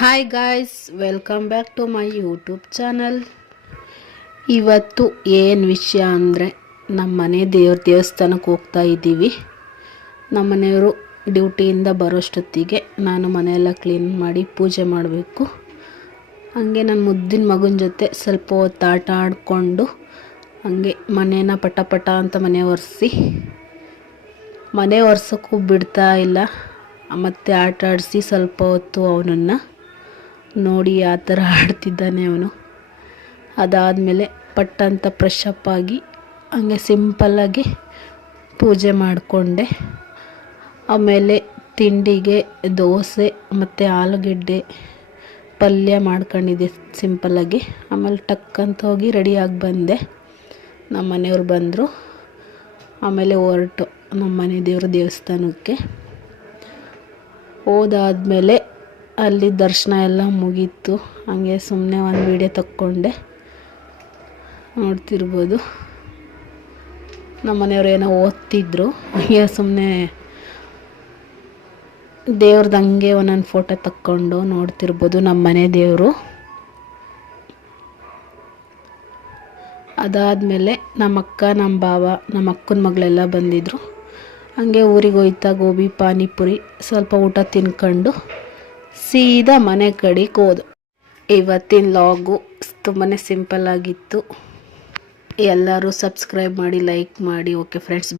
Hi guys, welcome back to my YouTube channel. ಇವತ್ತು ಏನು ವಿಷಯ ಅಂದರೆ ನಮ್ಮ ಮನೆ ದೇವಸ್ಥಾನಕ್ಕೆ ಹೋಗ್ತಾ ಇದ್ದೀವಿ. ನಮ್ಮ ಮನೆಯವರು ಡ್ಯೂಟಿಯಿಂದ ಬರೋಷ್ಟೊತ್ತಿಗೆ ನಾನು ಮನೆಯೆಲ್ಲ ಕ್ಲೀನ್ ಮಾಡಿ ಪೂಜೆ ಮಾಡಬೇಕು. ಹಾಗೆ ನನ್ನ ಮುದ್ದಿನ ಮಗನ ಜೊತೆ ಸ್ವಲ್ಪ ಹೊತ್ತು ಆಟ ಆಡಿಕೊಂಡು ಹಾಗೆ ಮನೇನ ಪಟ ಪಟ ಅಂತ ಮನೆ ಒರೆಸೋಕ್ಕೂ ಬಿಡ್ತಾ ಇಲ್ಲ. ಮತ್ತು ಆಟ ಆಡಿಸಿ ಸ್ವಲ್ಪ ಹೊತ್ತು ಅವನನ್ನು ನೋಡಿ ಆ ಥರ ಆಡ್ತಿದ್ದಾನೆ ಅವನು. ಅದಾದಮೇಲೆ ಪಟ್ಟಂತ ಫ್ರೆಶ್ ಅಪ್ ಆಗಿ ಹಂಗೆ ಸಿಂಪಲ್ಲಾಗಿ ಪೂಜೆ ಮಾಡಿಕೊಂಡೆ. ಆಮೇಲೆ ತಿಂಡಿಗೆ ದೋಸೆ ಮತ್ತು ಆಲೂಗೆಡ್ಡೆ ಪಲ್ಯ ಮಾಡ್ಕೊಂಡಿದ್ದೆ ಸಿಂಪಲ್ಲಾಗಿ. ಆಮೇಲೆ ಟಕ್ಕಂತ ಹೋಗಿ ರೆಡಿಯಾಗಿ ಬಂದೆ. ನಮ್ಮ ಮನೆಯವ್ರು ಬಂದರು. ಆಮೇಲೆ ಹೊರಟು ನಮ್ಮ ಮನೆ ದೇವಸ್ಥಾನಕ್ಕೆ ಹೋದಾದ್ಮೇಲೆ ಅಲ್ಲಿ ದರ್ಶನ ಎಲ್ಲ ಮುಗೀತು. ಹಾಗೆ ಸುಮ್ಮನೆ ಒಂದು ವಿಡಿಯೋ ತಕ್ಕೊಂಡೆ. ನೋಡ್ತಿರ್ಬೋದು ನಮ್ಮ ಮನೆಯವ್ರು ಏನೋ ಓದ್ತಿದ್ರು. ಹಾಗೆ ಸುಮ್ಮನೆ ದೇವ್ರದ್ದು ಹಂಗೆ ಒಂದೊಂದು ಫೋಟೋ ತಕ್ಕೊಂಡು ನೋಡ್ತಿರ್ಬೋದು ನಮ್ಮ ಮನೆ ದೇವರು. ಅದಾದಮೇಲೆ ನಮ್ಮ ಅಕ್ಕ, ನಮ್ಮ ಭಾವ, ನಮ್ಮ ಅಕ್ಕನ ಮಗಳೆಲ್ಲ ಬಂದಿದ್ದರು. ಹಾಗೆ ಊರಿಗೆ ಹೋಯ್ತಾ ಗೋಬಿ ಪಾನಿಪುರಿ ಸ್ವಲ್ಪ ಊಟ ತಿನ್ಕೊಂಡು ಸೀದಾ ಮನೆ ಕಡೆಗೆ ಹೋದು. ಇವತ್ತಿನ ಲಾಗು ತುಂಬಾ ಸಿಂಪಲ್ ಆಗಿತ್ತು. ಎಲ್ಲರೂ ಸಬ್ಸ್ಕ್ರೈಬ್ ಮಾಡಿ, ಲೈಕ್ ಮಾಡಿ. Okay friends.